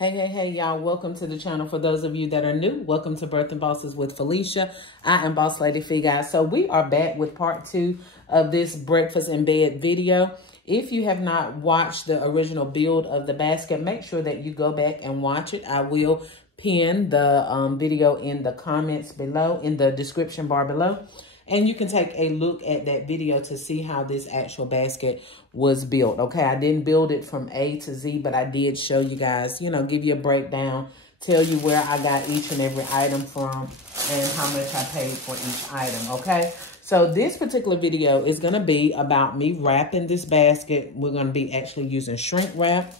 Hey, y'all. Welcome to the channel. For those of you that are new, welcome to Birthing Bosses with Felicia. I am Boss Lady Fee, guys. So we are back with part 2 of this breakfast in bed video. If you have not watched the original build of the basket, make sure that you go back and watch it. I will pin the video in the comments below, in the description bar below. And you can take a look at that video to see how this actual basket was built. Okay, I didn't build it from A to Z, but I did show you guys, give you a breakdown, tell you where I got each and every item from and how much I paid for each item, okay? So this particular video is going to be about me wrapping this basket. We're going to be actually using shrink wrap.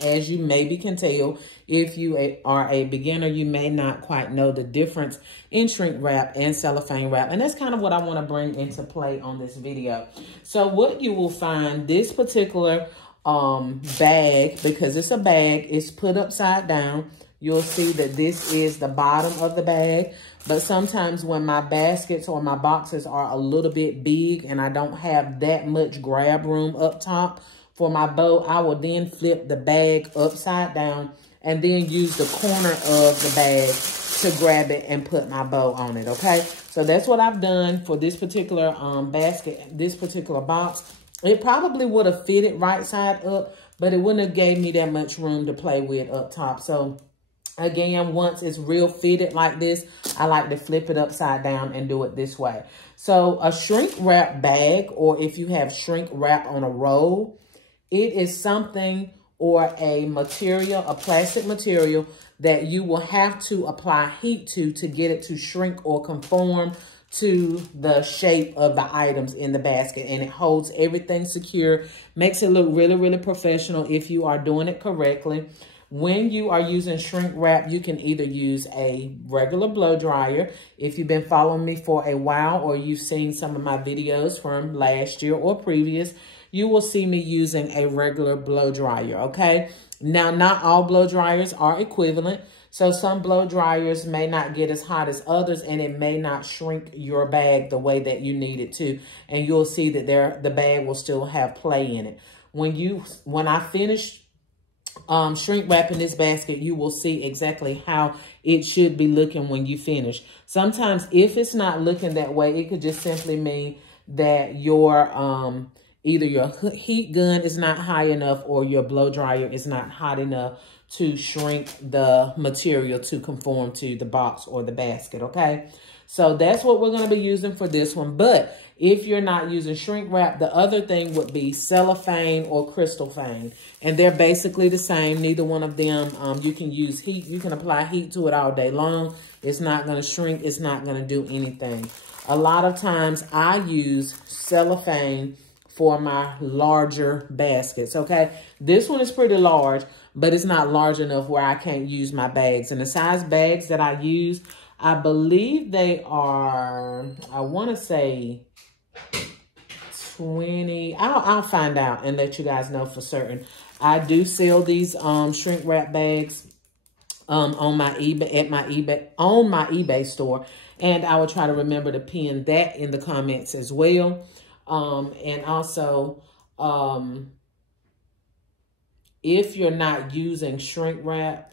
As you maybe can tell, if you are a beginner, you may not quite know the difference in shrink wrap and cellophane wrap. And that's kind of what I want to bring into play on this video. So what you will find, this particular bag, because it's a bag, it's put upside down. You'll see that this is the bottom of the bag. But sometimes when my baskets or my boxes are a little bit big and I don't have that much grab room up top for my bow, I will then flip the bag upside down and then use the corner of the bag to grab it and put my bow on it, okay? So that's what I've done for this particular basket, this particular box. It probably would have fitted right side up, but it wouldn't have gave me that much room to play with up top. So again, once it's real fitted like this, I like to flip it upside down and do it this way. So a shrink wrap bag, or if you have shrink wrap on a roll, it is something or a material, a plastic material that you will have to apply heat to get it to shrink or conform to the shape of the items in the basket. And it holds everything secure, makes it look really, really professional if you are doing it correctly. When you are using shrink wrap, you can either use a regular blow dryer. If you've been following me for a while or you've seen some of my videos from last year or previous, you will see me using a regular blow dryer, okay? Now, not all blow dryers are equivalent. So some blow dryers may not get as hot as others, and it may not shrink your bag the way that you need it to. And you'll see that the bag will still have play in it. When I finish shrink wrapping this basket, you will see exactly how it should be looking when you finish. Sometimes if it's not looking that way, it could just simply mean that your either your heat gun is not high enough or your blow dryer is not hot enough to shrink the material to conform to the box or the basket, okay? So that's what we're going to be using for this one. But if you're not using shrink wrap, the other thing would be cellophane or crystalphane. And they're basically the same. Neither one of them, you can use heat. You can apply heat to it all day long. It's not going to shrink. It's not going to do anything. A lot of times I use cellophane for my larger baskets, okay? This one is pretty large, but it's not large enough where I can't use my bags. And the size bags that I use, I believe they are, I want to say 20. I'll find out and let you guys know for certain. I do sell these shrink wrap bags on my eBay store, and I will try to remember to pin that in the comments as well. And also, if you're not using shrink wrap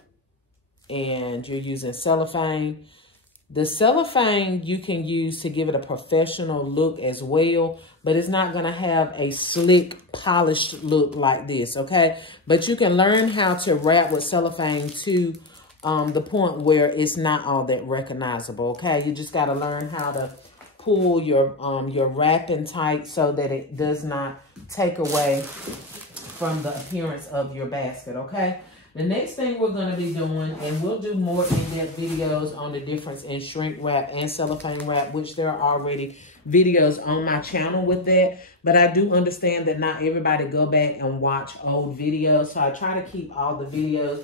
and you're using cellophane, the cellophane you can use to give it a professional look as well, but it's not going to have a slick, polished look like this, okay? But you can learn how to wrap with cellophane to the point where it's not all that recognizable, okay? You just got to learn how to pull your wrapping tight so that it does not take away from the appearance of your basket, okay? The next thing we're going to be doing, and we'll do more in-depth videos on the difference in shrink wrap and cellophane wrap, which there are already videos on my channel with that. But I do understand that not everybody go back and watch old videos. So I try to keep all the videos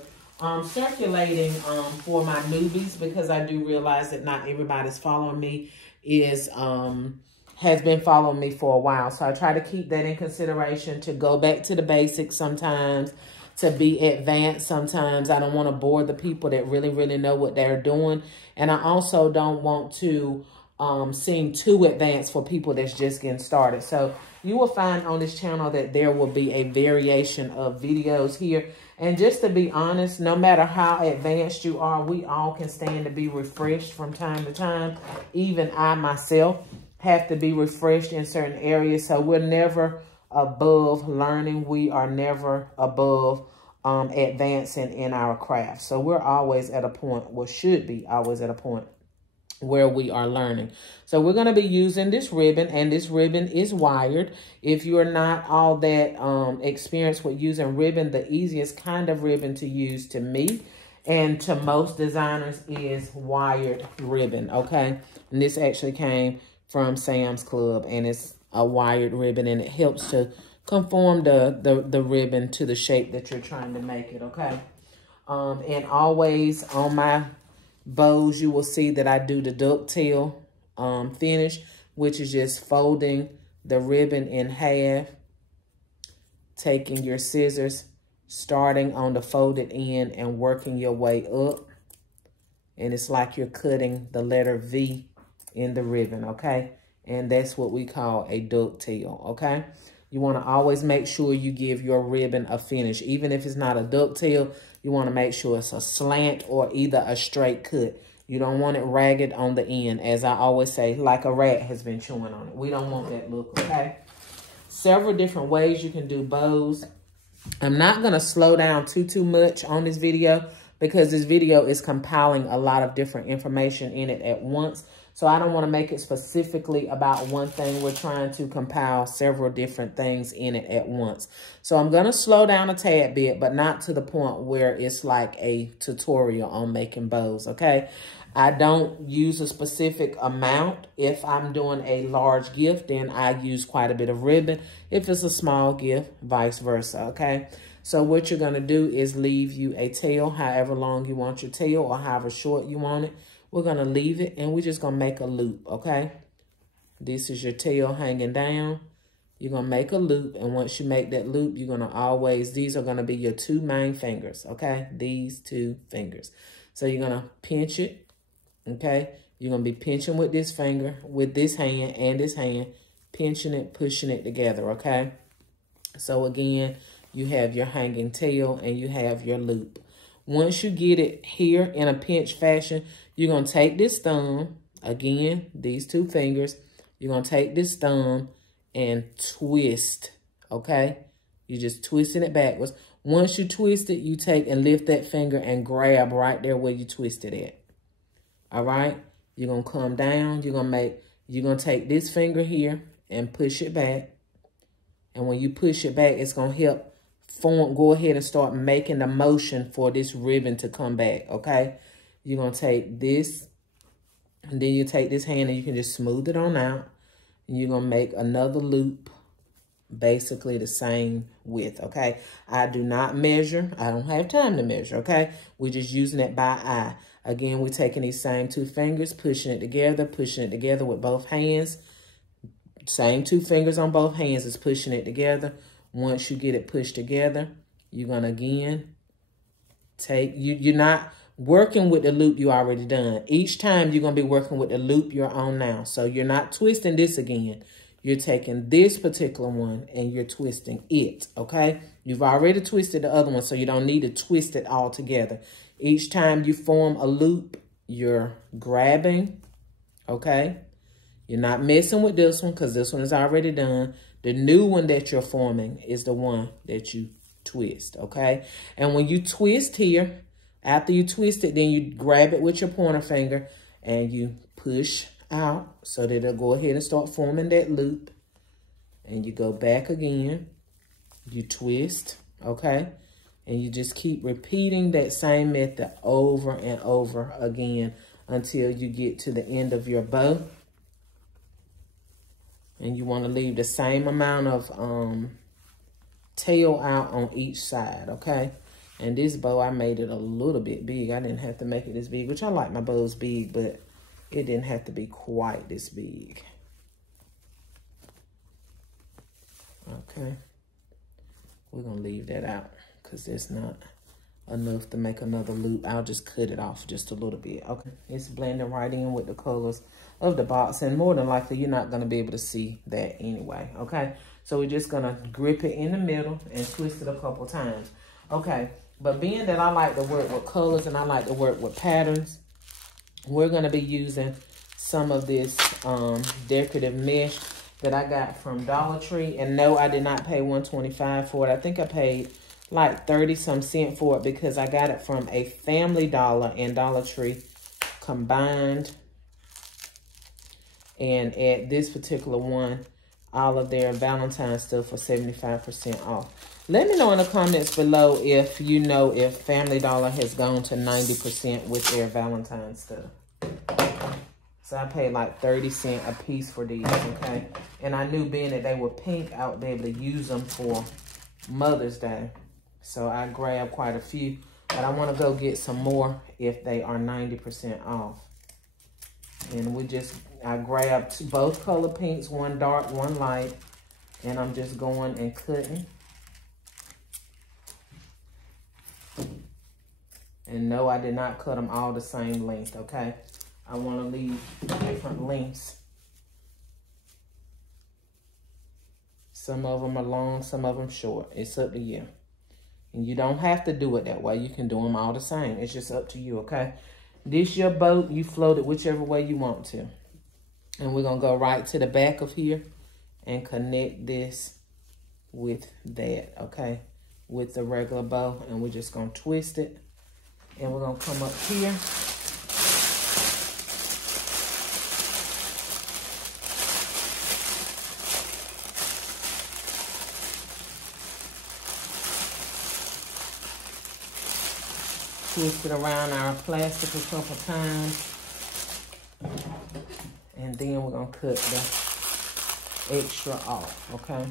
circulating for my newbies, because I do realize that not everybody's following me has been following me for a while. So I try to keep that in consideration, to go back to the basics sometimes, to be advanced sometimes. I don't want to bore the people that really, really know what they're doing. And I also don't want to seem too advanced for people that's just getting started. So you will find on this channel that there will be a variation of videos here. And just to be honest, no matter how advanced you are, we all can stand to be refreshed from time to time. Even I myself have to be refreshed in certain areas. So we're never above learning. We are never above advancing in our craft. So we're always at a point, well, should be always at a point where we are learning. So we're going to be using this ribbon, and this ribbon is wired. If you're not all that experienced with using ribbon, the easiest kind of ribbon to use to me and to most designers is wired ribbon, okay? And this actually came from Sam's Club, and it's a wired ribbon, and it helps to conform the ribbon to the shape that you're trying to make it, okay? And always on my bows, you will see that I do the ducktail finish, which is just folding the ribbon in half, taking your scissors, starting on the folded end and working your way up. And it's like you're cutting the letter V in the ribbon, okay? And that's what we call a ducktail, okay? You want to always make sure you give your ribbon a finish. Even if it's not a ducktail, you want to make sure it's a slant or either a straight cut. You don't want it ragged on the end, as I always say, like a rat has been chewing on it. We don't want that look, okay? Several different ways you can do bows. I'm not going to slow down too much on this video because this video is compiling a lot of different information in it at once. So I don't want to make it specifically about one thing. We're trying to compile several different things in it at once. So I'm going to slow down a tad bit, but not to the point where it's like a tutorial on making bows, okay? I don't use a specific amount. If I'm doing a large gift, then I use quite a bit of ribbon. If it's a small gift, vice versa, okay? So what you're going to do is leave you a tail, however long you want your tail or however short you want it. We're going to leave it, and we're just going to make a loop, okay? This is your tail hanging down. You're going to make a loop, and once you make that loop, you're going to always, these are going to be your two main fingers, okay? These two fingers. So you're going to pinch it, okay? You're going to be pinching with this finger, with this hand and this hand, pinching it, pushing it together, okay? So again, you have your hanging tail and you have your loop. Once you get it here in a pinch fashion, you're going to take this thumb, again, these two fingers, you're going to take this thumb and twist, okay? You're just twisting it backwards. Once you twist it, you take and lift that finger and grab right there where you twisted it. All right? You're going to come down. You're going to take this finger here and push it back. And when you push it back, it's going to help go ahead and start making the motion for this ribbon to come back, okay? You're going to take this, and then you take this hand and you can just smooth it on out. And you're going to make another loop, basically the same width, okay? I do not measure. I don't have time to measure, okay? We're just using it by eye. Again, we're taking these same two fingers, pushing it together with both hands. Same two fingers on both hands is pushing it together. Once you get it pushed together, you're going to, again, you're not working with the loop you already done. Each time you're going to be working with the loop you're on now. So you're not twisting this again. You're taking this particular one and you're twisting it, okay? You've already twisted the other one, so you don't need to twist it all together. Each time you form a loop, you're grabbing, okay? You're not messing with this one because this one is already done. The new one that you're forming is the one that you twist, okay? And when you twist here, after you twist it, then you grab it with your pointer finger and you push out so that it'll go ahead and start forming that loop. And you go back again. You twist, okay? And you just keep repeating that same method over and over again until you get to the end of your bow. And you want to leave the same amount of tail out on each side, okay? And this bow, I made it a little bit big. I didn't have to make it this big, which I like my bows big, but it didn't have to be quite this big. Okay. We're going to leave that out because it's not enough to make another loop. I'll just cut it off just a little bit. Okay. It's blending right in with the colors of the box, and more than likely you're not going to be able to see that anyway, okay? So we're just going to grip it in the middle and twist it a couple times. Okay, But being that I like to work with colors and I like to work with patterns, we're going to be using some of this decorative mesh that I got from Dollar Tree. And no, I did not pay $125 for it. I think I paid like 30-some cents for it because I got it from a Family Dollar and Dollar Tree combined. And at this particular one, all of their Valentine's stuff for 75% off. Let me know in the comments below if you know if Family Dollar has gone to 90% with their Valentine's stuff. So I paid like 30 cents a piece for these, okay? And I knew being that they were pink, I would be able to use them for Mother's Day. So I grabbed quite a few, but I want to go get some more if they are 90% off. And I grabbed both color pinks, one dark, one light, and I'm just going and cutting. And no, I did not cut them all the same length, okay? I want to leave different lengths. Some of them are long, some of them short. It's up to you. And you don't have to do it that way. You can do them all the same. It's just up to you, okay? This your boat. You float it whichever way you want to. And we're going to go right to the back of here and connect this with that, okay? With the regular bow. And we're just going to twist it. And we're going to come up here. Twist it around our plastic a couple times. And then we're going to cut the extra off, okay?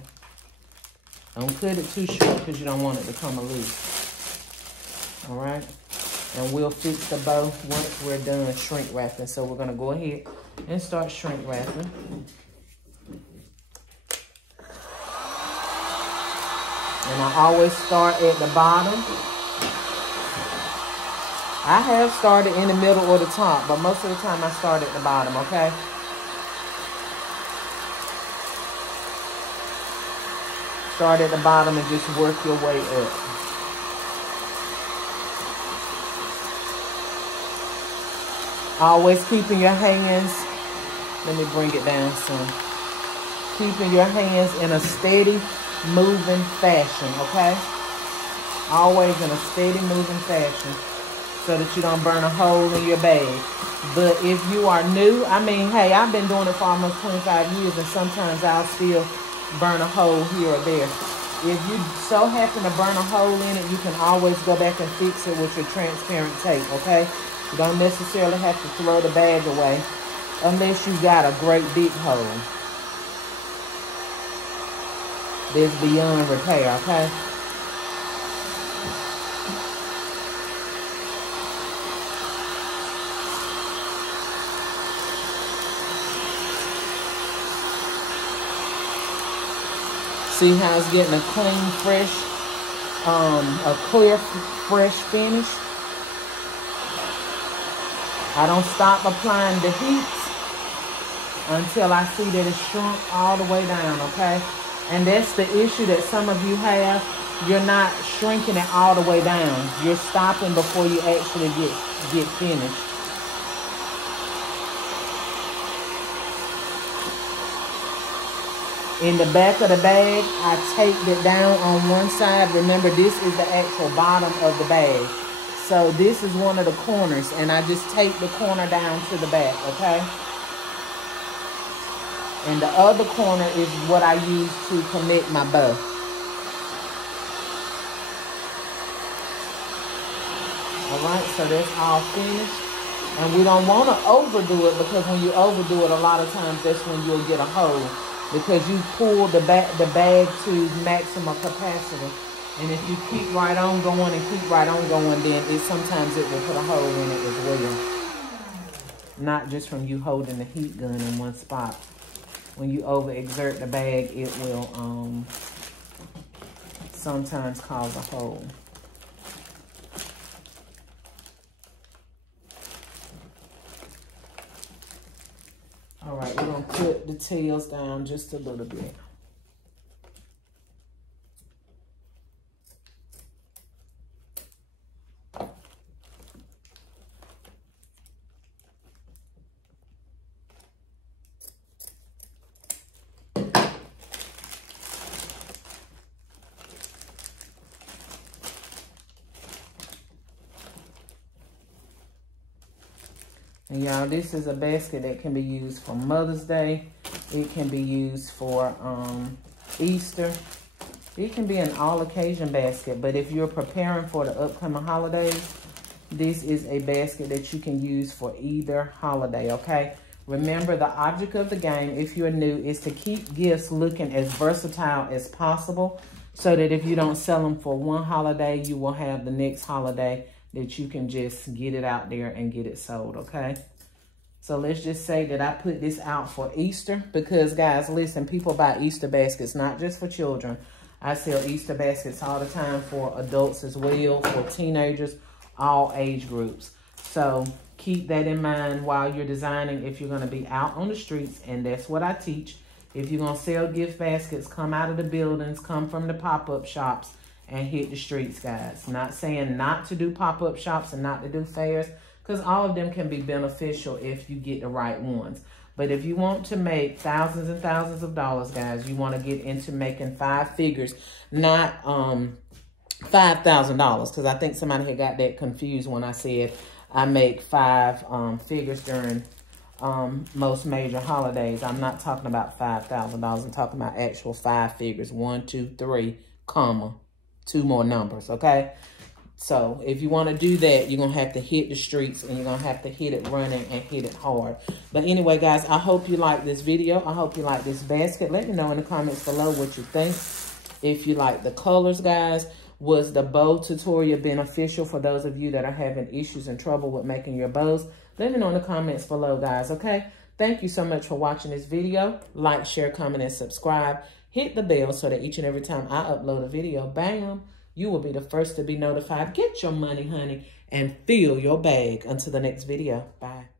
Don't cut it too short because you don't want it to come loose. All right? And we'll fix the bow once we're done shrink wrapping. So we're going to go ahead and start shrink wrapping. And I always start at the bottom. I have started in the middle or the top, but most of the time I start at the bottom, okay? Start at the bottom and just work your way up. Always keeping your hands, let me bring it down some. Keeping your hands in a steady moving fashion, okay? Always in a steady moving fashion so that you don't burn a hole in your bag. But if you are new, I mean, hey, I've been doing it for almost 25 years and sometimes I'll still burn a hole here or there. If you so happen to burn a hole in it, you can always go back and fix it with your transparent tape, okay? You don't necessarily have to throw the bag away unless you got a great big hole. That's beyond repair, okay? See how it's getting a clean, fresh, a clear, fresh finish. I don't stop applying the heat until I see that it's shrunk all the way down, okay? And that's the issue that some of you have. You're not shrinking it all the way down. You're stopping before you actually get finished. In the back of the bag, I taped it down on one side. Remember, this is the actual bottom of the bag. So this is one of the corners, and I just taped the corner down to the back, okay? And the other corner is what I use to connect my bow. All right, so that's all finished. And we don't want to overdo it because when you overdo it, a lot of times that's when you'll get a hole. Because you pull the bag to maximum capacity. And if you keep right on going and keep right on going, then sometimes it will put a hole in it as well. Not just from you holding the heat gun in one spot. When you overexert the bag, it will sometimes cause a hole. All right, we're going to put the tails down just a little bit. And y'all, this is a basket that can be used for Mother's Day. It can be used for Easter. It can be an all occasion basket, but if you're preparing for the upcoming holidays, this is a basket that you can use for either holiday, okay? Remember, the object of the game, if you're new, is to keep gifts looking as versatile as possible so that if you don't sell them for one holiday, you will have the next holiday that you can just get it out there and get it sold, okay? So let's just say that I put this out for Easter because, guys, listen, people buy Easter baskets, not just for children. I sell Easter baskets all the time for adults as well, for teenagers, all age groups. So keep that in mind while you're designing if you're going to be out on the streets, and that's what I teach. If you're going to sell gift baskets, come out of the buildings, come from the pop-up shops, and hit the streets, guys. Not saying not to do pop-up shops and not to do fairs, because all of them can be beneficial if you get the right ones. But if you want to make thousands and thousands of dollars, guys, you want to get into making 5 figures, not $5,000, because I think somebody had got that confused when I said I make 5 figures during most major holidays. I'm not talking about $5,000. I'm talking about actual 5 figures. 1, 2, 3, comma, 2 more numbers, okay? So if you want to do that, you're going to have to hit the streets and you're going to have to hit it running and hit it hard. But anyway, guys, I hope you like this video. I hope you like this basket. Let me know in the comments below what you think. If you like the colors, guys. Was the bow tutorial beneficial for those of you that are having issues and trouble with making your bows? Let me know in the comments below, guys, okay? Thank you so much for watching this video. Like, share, comment, and subscribe. Hit the bell so that each and every time I upload a video, bam, you will be the first to be notified. Get your money, honey, and fill your bag. Until the next video. Bye.